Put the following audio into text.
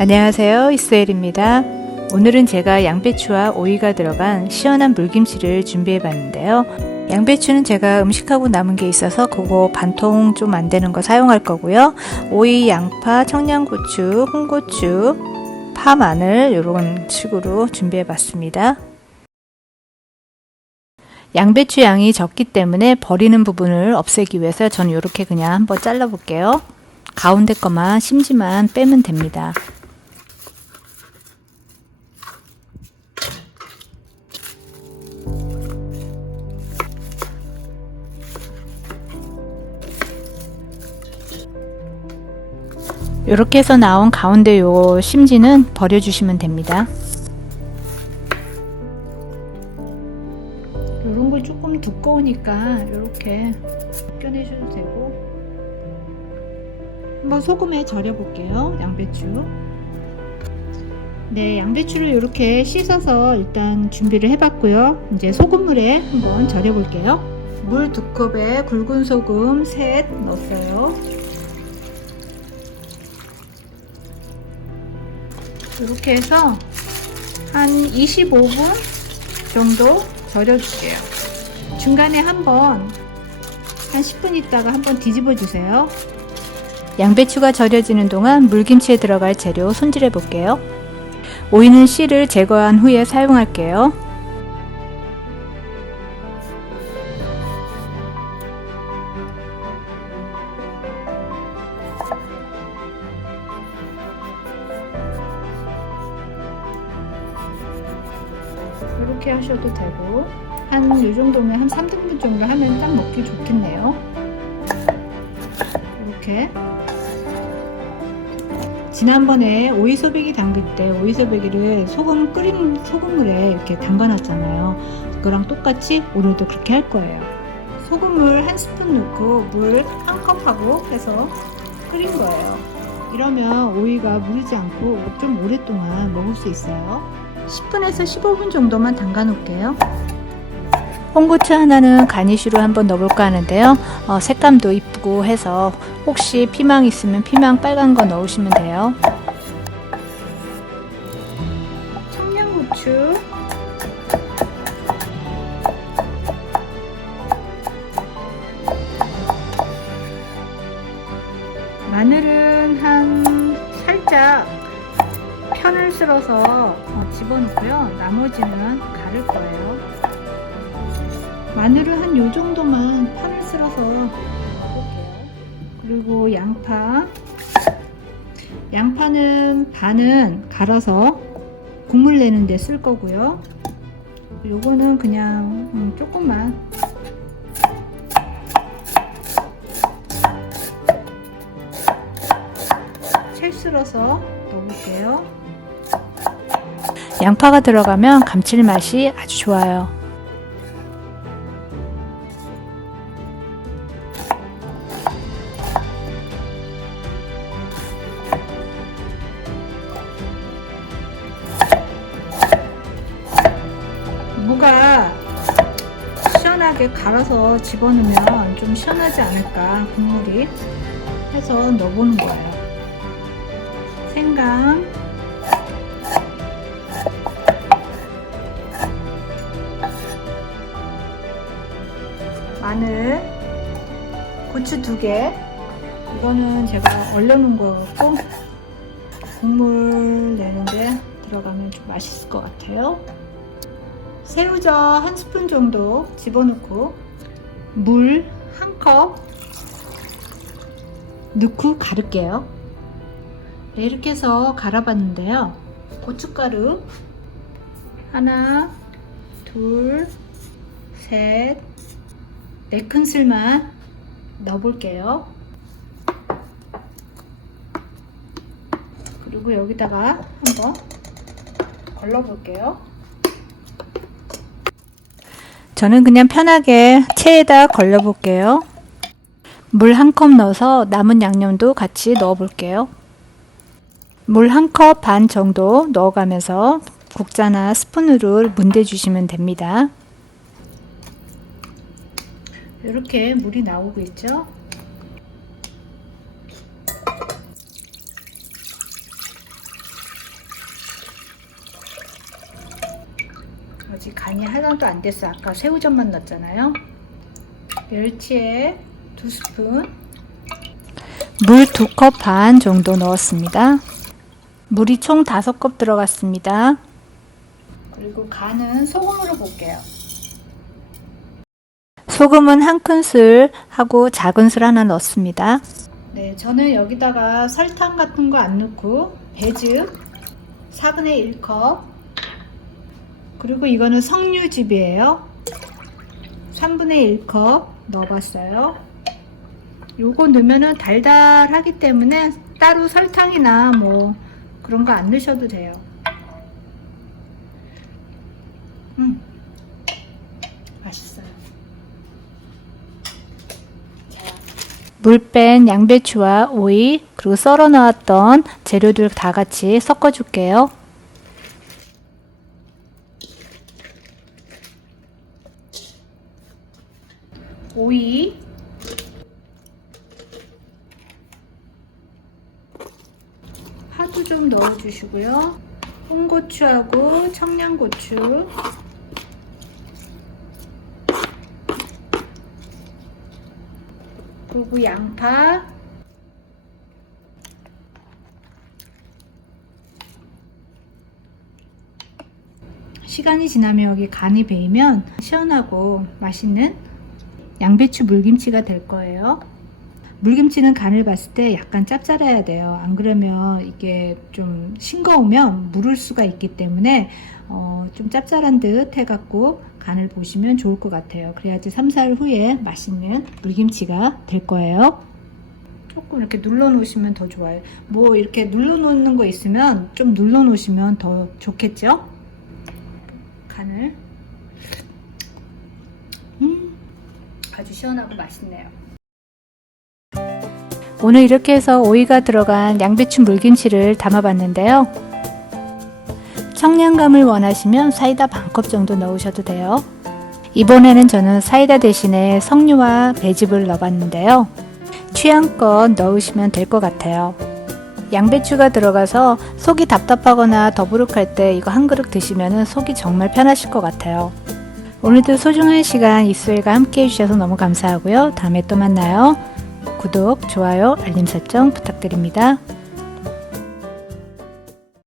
안녕하세요, 이스엘입니다. 오늘은 제가 양배추와 오이가 들어간 시원한 물김치를 준비해 봤는데요. 양배추는 제가 음식하고 남은 게 있어서 그거 반통 좀 안 되는 거 사용할 거고요. 오이, 양파, 청양고추, 홍고추, 파, 마늘 이런 식으로 준비해 봤습니다. 양배추 양이 적기 때문에 버리는 부분을 없애기 위해서 저는 이렇게 그냥 한번 잘라 볼게요. 가운데 거만 심지만 빼면 됩니다. 이렇게 해서 나온 가운데 요 심지는 버려주시면 됩니다. 이런 거 조금 두꺼우니까 이렇게 벗겨내셔도 되고, 한번 소금에 절여 볼게요. 양배추. 네, 양배추를 이렇게 씻어서 일단 준비를 해봤고요. 이제 소금물에 한번 절여 볼게요. 물 2컵에 굵은 소금 셋 넣었어요. 이렇게 해서 한 25분 정도 절여줄게요. 중간에 한번 한 10분 있다가 한번 뒤집어 주세요. 양배추가 절여지는 동안 물김치에 들어갈 재료 손질해 볼게요. 오이는 씨를 제거한 후에 사용할게요. 이렇게 하셔도 되고, 한 이 정도면 한 3등분 정도 하면 딱 먹기 좋겠네요. 이렇게 지난번에 오이 소배기 담글 때 오이 소배기를 끓인 소금물에 이렇게 담가 놨잖아요. 그거랑 똑같이 오늘도 그렇게 할 거예요. 소금물 1스푼 넣고 물 1컵하고 해서 끓인 거예요. 이러면 오이가 무르지 않고 좀 오랫동안 먹을 수 있어요. 10분에서 15분 정도만 담가 놓을게요. 홍고추 하나는 가니쉬로 한번 넣어볼까 하는데요. 색감도 이쁘고 해서 혹시 피망 있으면 피망 빨간 거 넣으시면 돼요. 청양고추, 마늘은 한 살짝 편을 쓸어서 집어넣고요. 나머지는 가를 거예요. 마늘을 한 요 정도만 편을 쓸어서 넣어볼게요. 그리고 양파는 반은 갈아서 국물 내는 데 쓸 거고요. 요거는 그냥 조금만 채 썰어서 넣어볼게요. 양파가 들어가면 감칠맛이 아주 좋아요. 무가 시원하게 갈아서 집어넣으면 좀 시원하지 않을까, 국물이 해서 넣어보는 거예요. 생강, 마늘, 고추 2개. 이거는 제가 얼려놓은 거 같고 국물 내는데 들어가면 좀 맛있을 것 같아요. 새우젓 1스푼 정도 집어넣고 물 1컵 넣고 갈을게요. 네, 이렇게 해서 갈아봤는데요. 고춧가루 하나, 둘, 셋, 4큰술만 넣어볼게요. 그리고 여기다가 한번 걸러볼게요. 저는 그냥 편하게 체에다 걸러볼게요. 물 1컵 넣어서 남은 양념도 같이 넣어볼게요. 물 1컵 반 정도 넣어가면서 국자나 스푼으로 문대주시면 됩니다. 이렇게 물이 나오고 있죠. 아직 간이 하나도 안 됐어. 아까 새우젓만 넣었잖아요. 멸치에 2스푼, 물 2컵 반 정도 넣었습니다. 물이 총 5컵 들어갔습니다. 그리고 간은 소금으로 볼게요. 소금은 1큰술 하고 작은술 하나 넣습니다. 네, 저는 여기다가 설탕 같은 거 안 넣고 배즙 4분의 1컵, 그리고 이거는 석류즙이에요. 3분의 1컵 넣어봤어요. 요거 넣으면은 달달하기 때문에 따로 설탕이나 뭐 그런 거 안 넣으셔도 돼요. 맛있어요. 물 뺀 양배추와 오이, 그리고 썰어 놓았던 재료들 다 같이 섞어 줄게요. 오이, 파도 좀 넣어 주시고요. 홍고추하고 청양고추, 그리고 양파, 시간이 지나면 여기 간이 배이면 시원하고 맛있는 양배추 물김치가 될 거예요. 물김치는 간을 봤을 때 약간 짭짤해야 돼요. 안 그러면 이게 좀 싱거우면 무를 수가 있기 때문에 좀 짭짤한 듯 해갖고 간을 보시면 좋을 것 같아요. 그래야지 3-4일 후에 맛있는 물김치가 될 거예요. 조금 이렇게 눌러 놓으시면 더 좋아요. 뭐 이렇게 눌러 놓는 거 있으면 좀 눌러 놓으시면 더 좋겠죠? 간을 아주 시원하고 맛있네요. 오늘 이렇게 해서 오이가 들어간 양배추 물김치를 담아봤는데요. 청량감을 원하시면 사이다 반컵 정도 넣으셔도 돼요. 이번에는 저는 사이다 대신에 석류와 배즙을 넣어봤는데요. 취향껏 넣으시면 될 것 같아요. 양배추가 들어가서 속이 답답하거나 더부룩할 때 이거 한 그릇 드시면 속이 정말 편하실 것 같아요. 오늘도 소중한 시간 이수일과 함께 해주셔서 너무 감사하고요. 다음에 또 만나요. 구독, 좋아요, 알림 설정 부탁드립니다.